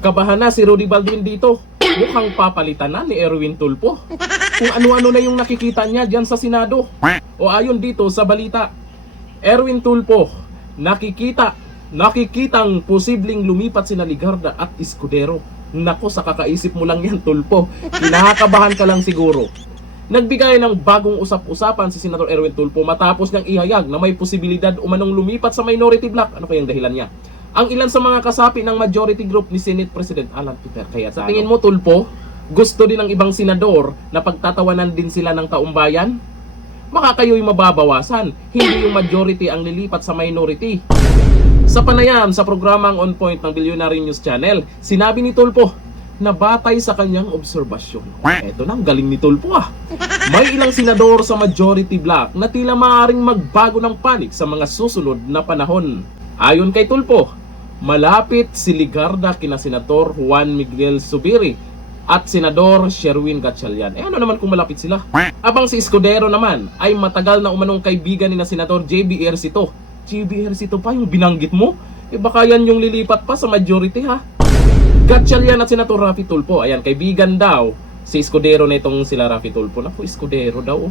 Kabahan na si Rudy Baldwin dito. Mukhang papalitan na ni Erwin Tulfo. Kung ano-ano na yung nakikita niya dyan sa Senado. O ayon dito sa balita, Erwin Tulfo, nakikitang posibleng lumipat sina Ligarda at Escudero. Nako, sa kakaisip mo lang yan, Tulfo. Kinakabahan ka lang siguro. Nagbigay ng bagong usap-usapan si Senator Erwin Tulfo matapos niyang ihayag na may posibilidad umanong lumipat sa minority bloc. Ano kayang dahilan niya? Ang ilan sa mga kasapi ng majority group ni Senate President Alan Peter. Kaya sa tingin mo, Tulfo, gusto din ng ibang senador na pagtatawanan din sila ng taumbayan? Baka kayo'y mababawasan, hindi yung majority ang lilipat sa minority. Sa panayam sa programang On Point ng Billionaire News Channel, sinabi ni Tulfo na batay sa kanyang obserbasyon. Eto na, ang galing ni Tulfo ah. May ilang senador sa majority bloc na tila maaaring magbago ng panig sa mga susunod na panahon. Ayon kay Tulfo, malapit si Ligarda kina Senator Juan Miguel Zubiri at Senador Sherwin Gatchalian. Ano naman kung malapit sila? Abang si Escudero naman ay matagal na umanong kaibigan ni na Senador JB Ejercito. JB Ejercito pa yung binanggit mo? Baka yan yung lilipat pa sa majority ha? Gatchalian at Senator Raffy Tulfo, ayan, kaibigan daw si Escudero na itong sila Raffy Tulfo. Naku, Escudero daw.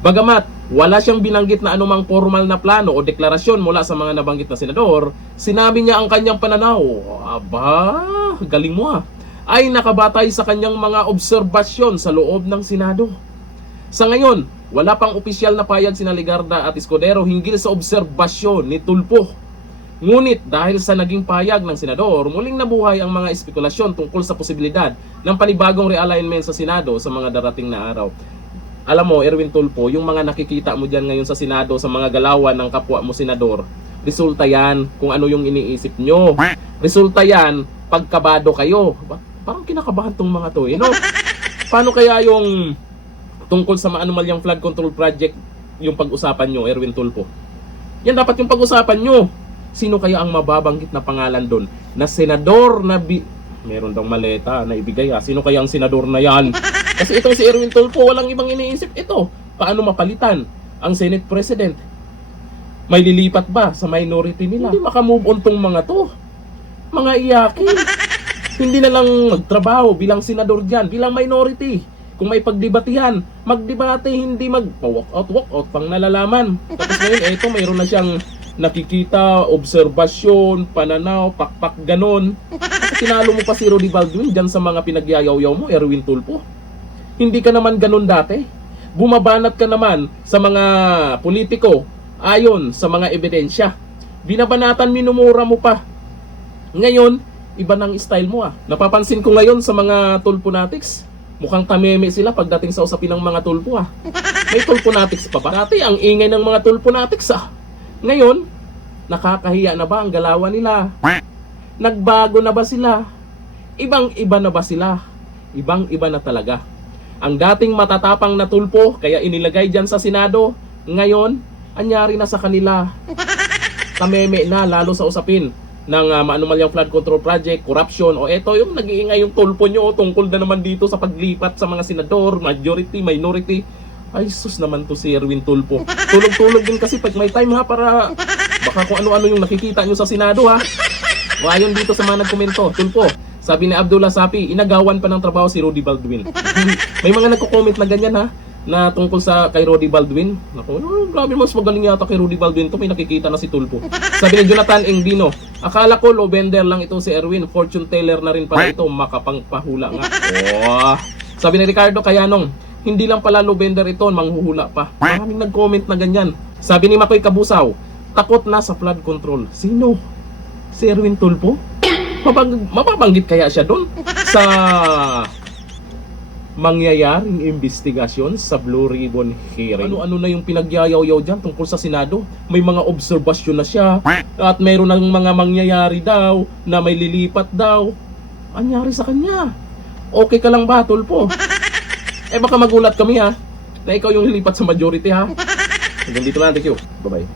Bagamat wala siyang binanggit na anumang formal na plano o deklarasyon mula sa mga nabanggit na senador, sinabi niya ang kanyang pananaw. Aba, galing mo ah. Ay nakabatay sa kanyang mga obserbasyon sa loob ng Senado. Sa ngayon, wala pang opisyal na payag sina Ligarda at Escudero hinggil sa obserbasyon ni Tulfo. Ngunit dahil sa naging payag ng senador, muling nabuhay ang mga espekulasyon tungkol sa posibilidad ng panibagong realignment sa Senado sa mga darating na araw. Alam mo, Erwin Tulfo, yung mga nakikita mo dyan ngayon sa Senado, sa mga galawan ng kapwa mo senador, resulta yan kung ano yung iniisip nyo. Resulta yan pagkabado kayo. Parang kinakabahan tong mga to, no? Paano kaya yung tungkol sa maanumalyang flood control project yung pag-usapan nyo, Erwin Tulfo? Yan dapat yung pag-usapan nyo. Sino kaya ang mababanggit na pangalan doon? Na senador na meron daw maleta na ibigay ha. Sino kaya ang senador na yan? Kasi itong si Erwin Tulfo, walang ibang iniisip ito. Paano mapalitan ang Senate President? May lilipat ba sa minority nila? Hindi makamove on tong mga to. Mga iyakin. Hindi na lang magtrabaho bilang senador dyan, bilang minority. Kung may pagdebatihan, magdebate, hindi walk out pang nalalaman. Tapos ngayon, eto, mayroon na siyang nakikita, obserbasyon, pananaw, pakpak, ganon. Tinalo mo pa si Rudy Baldwin dyan sa mga pinagyayaw-yaw mo, Erwin Tulfo. Hindi ka naman ganon dati. Bumabanat ka naman sa mga politiko ayon sa mga ebidensya. Binabanatan, minumura mo pa. Ngayon, iba ng style mo ah. Napapansin ko ngayon sa mga Tulfonatics, mukhang tameme sila pagdating sa usapin ng mga Tulfo ah. May Tulfonatics pa ba? Dati ang ingay ng mga Tulfonatics ah. Ngayon, nakakahiya na ba ang galawan nila? Nagbago na ba sila? Ibang-iba na ba sila? Ibang-iba na talaga. Ang dating matatapang na Tulfo, kaya inilagay dyan sa Senado, ngayon, anyari na sa kanila. Kameme na, lalo sa usapin ng maanumalyang flood control project, corruption, o eto yung nag-iingay yung Tulfo nyo tungkol na naman dito sa paglipat sa mga senador, majority, minority. Ay sus naman to si Erwin Tulfo. Tulog-tulog din kasi pag may time ha, para baka kung ano-ano yung nakikita nyo sa Senado ha. O ayon dito sa mga nagkomento, Tulfo, sabi ni Abdullah Sapi, inagawan pa ng trabaho si Rudy Baldwin. May mga nagko-comment na ganyan ha, na tungkol sa kay Rudy Baldwin. Naku, grabe, mas magaling yata kay Rudy Baldwin to, may nakikita na si Tulfo. Sabi ni Jonathan Engbino, akala ko low bender lang ito si Erwin, fortune teller na rin pala ito, makapangpahula nga. Oh. Sabi ni Ricardo Cayanong, hindi lang pala low bender ito, manghuhula pa. Maraming nag-comment na ganyan. Sabi ni Makoy Kabusaw, takot na sa flood control. Sino? Si Erwin Tulfo? Mapabanggit kaya siya doon sa mangyayaring investigasyon sa Blue Ribbon hearing? Ano-ano na yung pinagyayaw-yaw dyan tungkol sa Senado? May mga obserbasyon na siya at mayroon ng mga mangyayari daw na may lilipat daw. Anyari sa kanya? Okay ka lang ba, Tulfo? Baka magulat kami ha, na ikaw yung lilipat sa majority ha. Hanggang dito lang, thank you. Bye-bye.